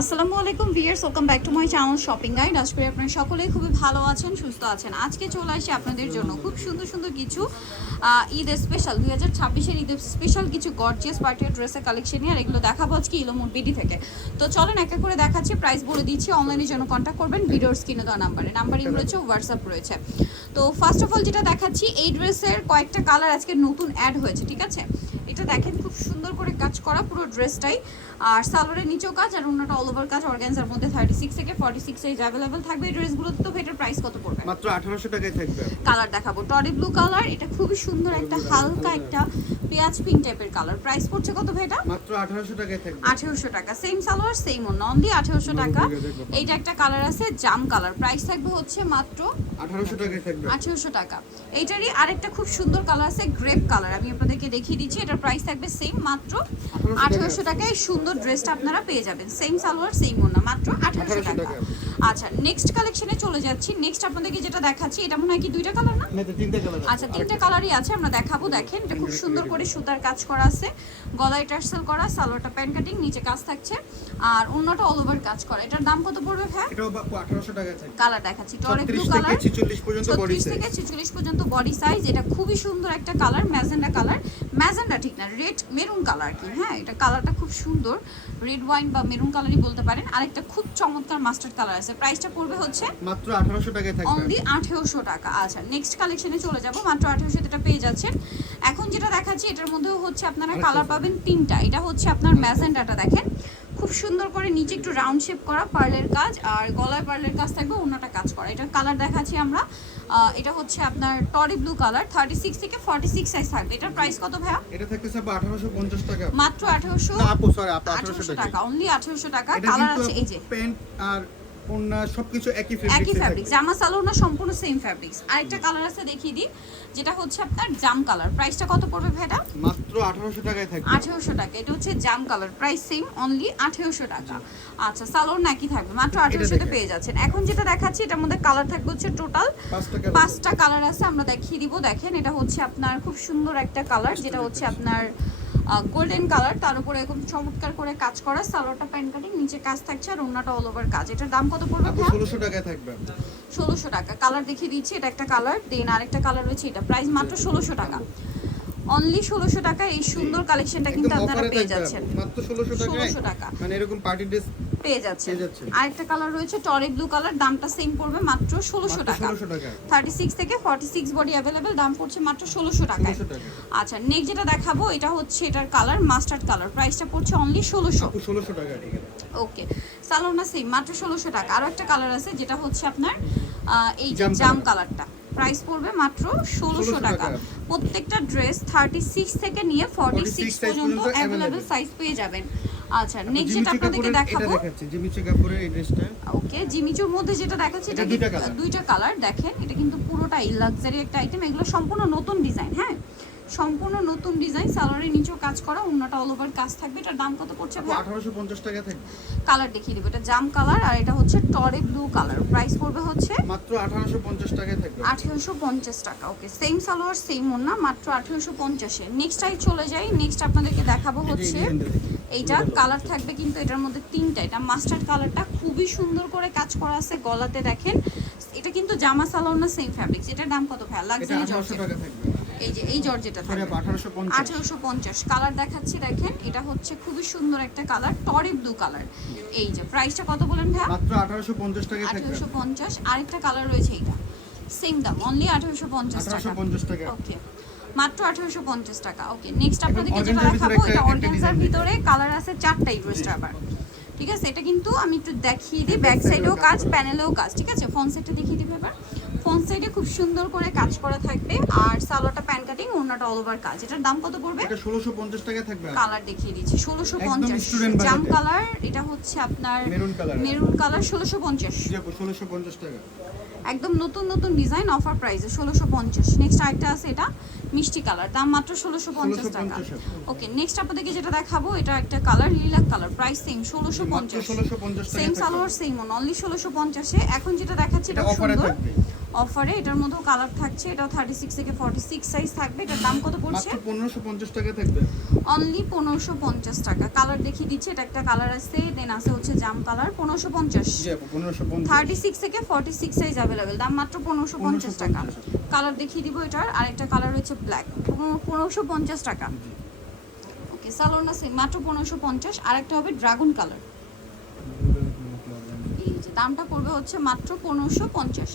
আসসালামু আলাইকুম viewers welcome back to my channel shopping guide আজ করে আপনারা সকলেই খুবই ভালো আছেন, সুস্থ আছেন। আজকে চলে আসি আপনাদের জন্য খুব সুন্দর সুন্দর কিছু ঈদ স্পেশাল দুই হাজার ছাব্বিশের ঈদ স্পেশাল কিছু গর্জিয়াস পার্টি ড্রেসের কালেকশন নিয়ে, আর এগুলো দেখাবো আজকে ইলোমোট বিডি থেকে। তো চলেন এক এক করে দেখাচ্ছি প্রাইস বলে দিচ্ছি অনলাইনের জন্য কন্ট্যাক্ট করবেন, ভিডিওর স্ক্রিনে দেওয়া নাম্বারে নাম্বারই রয়েছে হোয়াটসঅ্যাপ রয়েছে। তো ফার্স্ট অফ অল যেটা দেখাচ্ছি, এই ড্রেসের কয়েকটা কালার আজকে নতুন অ্যাড হয়েছে, ঠিক আছে? এটা দেখেন খুব সুন্দর করে কাজ করা পুরো ড্রেসটাই। আর সালোয়ারের নিচেও কাজ আর অন্যটা অল ওভার কাজ অর্গানজার মধ্যে থার্টি সিক্স থেকে ফর্টি সিক্স সাইজ অ্যাভেলেবেল থাকবে। এই ড্রেসগুলোতে তো এটার প্রাইস কত পড়বে? মাত্র আঠারোশো টাকায় থাকবে। কালার দেখাবো। টরি ব্লু কালার এটা খুবই সুন্দর একটা হালকা একটা পেঁয়াজ পিঙ্ক টাইপের কালার প্রাইস পড়ছে কত ভাই এটা? মাত্র আঠারোশো টাকায় থাকবে। আঠেরোশো টাকা। সেম সালোয়ার সেম অন্য অনলি আঠেরোশো টাকা। এইটা একটা কালার আছে জাম কালার প্রাইস থাকবে হচ্ছে মাত্র আঠারোশো টাকা। এইটারই আরেকটা খুব সুন্দর কালার আছে গ্রেপ কালার আমি আপনাদেরকে দেখিয়ে দিচ্ছি এটার প্রাইস থাকবে সেম মাত্র আঠেরোশো টাকায় সুন্দর ড্রেসটা আপনারা পেয়ে যাবেন। সেম সালোয়ার সেম ওনা মাত্র আঠেরোশো 1800 টাকা। টাকা। আচ্ছা নেক্সট কালেকশনে চলে যাচ্ছি। নেক্সট আপনাদেরকে যেটা দেখাচ্ছি এটা মনে হয় কি দুইটা কালার না? আচ্ছা তিনটা কালারই আছে আমরা দেখাবো দেখেন এটা খুব সুন্দর করে সুতার কাজ করা আছে গলায় টার্সেল করা সালোয়ারটা প্যান্ট কাটিং নিচে কাজ থাকছে আর অন্যটা অল ওভার কাজ করা। এটার দাম কত পড়বে ভাই এটাও বাপু আঠারোশো টাকায় থাকবে কালার দেখাচ্ছি টরে ব্লু কালার থেকে ছিচল্লিশ পর্যন্ত বডি ছত্রিশ থেকে ছেচল্লিশ পর্যন্ত বডি সাইজ এটা খুবই সুন্দর একটা কালার ম্যাজেন্ডা কালার ম্যাজেন্ডা ঠিক না রেড মেরুন কালার কি হ্যাঁ এটা কালারটা খুব সুন্দর। রেড ওয়াইন বা মেরুন কালারই বলতে পারেন। আরেকটা খুব চমৎকার মাস্টার্ড কালার আছে প্রাইসটা পড়বে হচ্ছে মাত্র আঠারোশো টাকায় থাকবে। অনলি আঠেরোশো টাকা। আচ্ছা নেক্সট কালেকশনে চলে যাব। মাত্র আঠেরোশো এটা পেয়ে যাচ্ছেন। এখন যেটা দেখাচ্ছি এটার মধ্যেও হচ্ছে আপনারা কালার পাবেন তিনটা। এটা হচ্ছে আপনার ম্যাজেন্ডাটা দেখেন। খুব সুন্দর করে নিচে একটু রাউন্ড শেপ করা পার্লের কাজ আর গলায় পার্লের কাজ থাকবে অন্যটা কাজ করা। এটার কালার দেখাচ্ছি আমরা। এটা হচ্ছে আপনার টরি ব্লু কালার থার্টি সিক্স থেকে ফর্টি সিক্স সাইজ থাকবে। এটার প্রাইস কত ভাইয়া? এটা থাকতেছে আঠারোশো পঞ্চাশ টাকা। মাত্র আঠেরোশো না সরি আপু আঠারোশো টাকা। অনলি আঠেরোশো টাকা। কালার আছে এই যে। প্যান্ট আর ওড়না সবকিছু একই একই ফেব্রিক্সে জামা সালোয়ার সম্পূর্ণ সেম ফ্যাব্রিক্স আরেকটা কালার আছে দেখিয়ে দিই যেটা হচ্ছে আপনার জাম কালার প্রাইসটা কত পড়বে ভাইটা মাত্র আঠারোশো টাকায় থাকবে। আঠেরোশো টাকা এটা হচ্ছে জাম কালার প্রাইস সেম অনলি আঠেরোশো টাকা। আচ্ছা সালোয়ার নাকি থাকবে মাত্র আঠেরোশোতে দেখেন। পেয়ে যাচ্ছেন। এখন যেটা দেখাচ্ছি এটার মধ্যে কালার থাকবে হচ্ছে টোটাল পাঁচটা কালার আছে আমরা দেখিয়ে দিব। দেখেন এটা হচ্ছে আপনার খুব সুন্দর একটা কালার যেটা হচ্ছে আপনার গোল্ডেন কালার তার উপরে এরকম চমৎকার করে কাজ করা সালোয়ারটা প্যান্ট কাটিং নিচে কাজ থাকছে আর ওনাটা অল ওভার কাজ। এটার দাম কত পড়বে আপু ভাইয়া? ষোলোশো টাকায় থাকবে। 1600 টাকা। কালার দেখিয়ে দিচ্ছি এটা একটা কালার দেন আরেকটা কালার রয়েছে এটা। প্রাইস মাত্র 1600 টাকা। অনলি 1600 টাকা এই সুন্দর কালেকশনটা কিন্তু আপনারা পেয়ে যাচ্ছেন। মাত্র টাকায়? ষোলোশো টাকা। মানে এরকম পার্টি ড্রেস পেয়ে যাচ্ছেন। আরেকটা কালার রয়েছে টরে ব্লু কালার দামটা সেম পড়বে মাত্র ষোলোশো টাকা। থার্টি সিক্স থেকে ফর্টি সিক্স বডি অ্যাভেলেবেল দাম পড়ছে মাত্র ষোলোশো টাকায়। টাকা। আচ্ছা নেক্সট যেটা দেখাবো এটা হচ্ছে এটার কালার মাস্টার্ড কালার প্রাইসটা পড়ছে অনলি ষোলোশো। ষোলোশো টাকা ওকে সালোনা সেম মাত্র ষোলোশো টাকা। আরও একটা কালার আছে যেটা হচ্ছে আপনার এই জাম কালারটা প্রাইস পড়বে মাত্র ষোলোশো টাকা। প্রত্যেকটা ড্রেস থার্টি সিক্স থেকে নিয়ে ফর্টি সিক্স পর্যন্ত অ্যাভেলেবেল সাইজ পেয়ে যাবেন। আচ্ছা নেক্সট যেটা আপনাদেরকে দেখাবো। জিমিচু কাপড়ের এই ড্রেসটা। ওকে জিমিচুর মধ্যে যেটা দেখাচ্ছি এটা দুইটা কালার দেখেন এটা কিন্তু পুরোটাই লাক্সারি একটা আইটেম এগুলো সম্পূর্ণ নতুন ডিজাইন হ্যাঁ? সম্পূর্ণ নতুন ডিজাইন সালোয়ারের নিচেও কাজ করা অন্যটা অল ওভার কাজ থাকবে এটার দাম কত পড়ছে আপু ভাই আঠারোশো পঞ্চাশ টাকা থাকবে। কালার দেখিয়ে দেবো এটা জাম কালার আর এটা হচ্ছে টরে ব্লু কালার প্রাইস পড়বে হচ্ছে মাত্র আঠারোশো পঞ্চাশ টাকায় থাকবে। আঠেরোশো পঞ্চাশ টাকা ওকে সেম সালোয়ার সেম ওনা মাত্র আঠেরোশো পঞ্চাশে। নেক্সট টাই চলে যাই নেক্সট আপনাদেরকে দেখাবো হচ্ছে এইটা কালার থাকবে কিন্তু এটার মধ্যে তিনটা। এটা মাস্টার্ড কালারটা খুবই সুন্দর করে কাজ করা আছে গলাতে দেখেন। এটা কিন্তু জামা সালোয়ার না সেম ফ্যাব্রিক্স এটার দাম কত ভাই? জর্জেট টাকা থাকবে। এই যে এই জর্জেটা সরি থাকবে। আপু আঠারোশো পঞ্চাশ। আঠারোশো পঞ্চাশ। কালার দেখাচ্ছি দেখেন। এটা হচ্ছে খুবই সুন্দর একটা কালার টরি ব্লু কালার এই যে প্রাইসটা কত বলেন ভাই? মাত্র আঠারোশো পঞ্চাশ টাকায় থাকবে। আঠারোশো পঞ্চাশ। আরেকটা কালার রয়েছে এটা সেম দাম অনলি আঠারোশো পঞ্চাশ আঠারোশো টাকা পঞ্চাশ টাকা। ওকে মাত্র আঠারোশো পঞ্চাশ টাকা। ওকে নেক্সট আপনাদেরকে যেটা দেখাবো এটা অর্গানজার ভিতরে কালার আছে চারটা ড্রেসটা আবার। ঠিক আছে? এটা কিন্তু আমি একটু দেখিয়ে দিই। ব্যাক সাইডেও কাজ প্যানেলেও কাজ ঠিক আছে? ফ্রন্ট সাইডটা দেখিয়ে দিবে এবার। ফ্রন্ট সাইডে খুব সুন্দর করে কাজ করা থাকবে। আর সালোয়ারটা প্যান কাটিং ওনাটা অল ওভার কাজ। এটার দাম কত পড়বে? এটা ষোলোশো পঞ্চাশ টাকা থাকবে। কালার দেখিয়ে দিচ্ছি। ষোলোশো একদম পঞ্চাশ student জাম কালার এটা হচ্ছে আপনার মেরুন কালার মেরুন কালার ষোলোশো পঞ্চাশ। জি আপু ষোলোশো পঞ্চাশ টাকা। একদম নতুন নতুন ডিজাইন অফার প্রাইসে ষোলোশো পঞ্চাশ। নেক্সট আরেকটা আছে এটা মিষ্টি কালার দাম মাত্র ষোলোশো পঞ্চাশ টাকা। ওকে নেক্সট আপনাদেরকে যেটা দেখাবো এটা একটা colour lilac colour price same ষোলোশো মাত্র পঞ্চাশ। ষোলোশো পঞ্চাশ টাকা সেম সালোয়ার সেম অনলি ষোলোশো পঞ্চাশে। এখন যেটা দেখাচ্ছি এটা এটা সুন্দর। অফারে এটার মধ্যেও কালার থাকছে। থার্টি সিক্স থেকে ফর্টি সিক্স সাইজ থাকবে। এটার দাম কত পড়ছে? মাত্র পনেরোশো পঞ্চাশ টাকায় থাকবে। অনলি পনেরোশো পঞ্চাশ টাকা। কালার দেখিয়ে দিচ্ছে এটা একটা কালার আছে দেন আছে হচ্ছে জাম কালার পনেরোশো পঞ্চাশ। জি আপু পনেরোশো পঞ্চাশ। থার্টি সিক্স থেকে ফর্টি সিক্স সাইজ অ্যাভেলেবেল দাম মাত্র পনেরোশো পঞ্চাশ টাকা। কালার দেখিয়ে দিব এটার আরেকটা কালার হচ্ছে ব্ল্যাক পনেরোশো পঞ্চাশ টাকা। জি। ওকে সালোনা সেম মাত্র পনেরোশো পঞ্চাশ আরেকটা হবে ড্রাগন কালার দামটা পড়বে হচ্ছে মাত্র পনেরোশো পঞ্চাশ।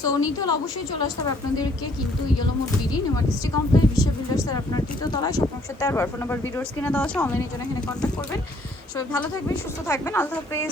সো নিটল অবশ্যই চলে আসতে হবে আপনাদেরকে কিন্তু yellow mode BD district complex বিশ্ব স্যার আপনার তৃতীয় তলায় স্বপ্ন আর বার ফোন নাম্বার ভিডিওর কিনে দেওয়া আছে। অনলাইনের জন্য এখানে কন্ট্যাক্ট করবেন। সবাই ভালো থাকবেন সুস্থ থাকবেন। আল্লাহ হাফেজ।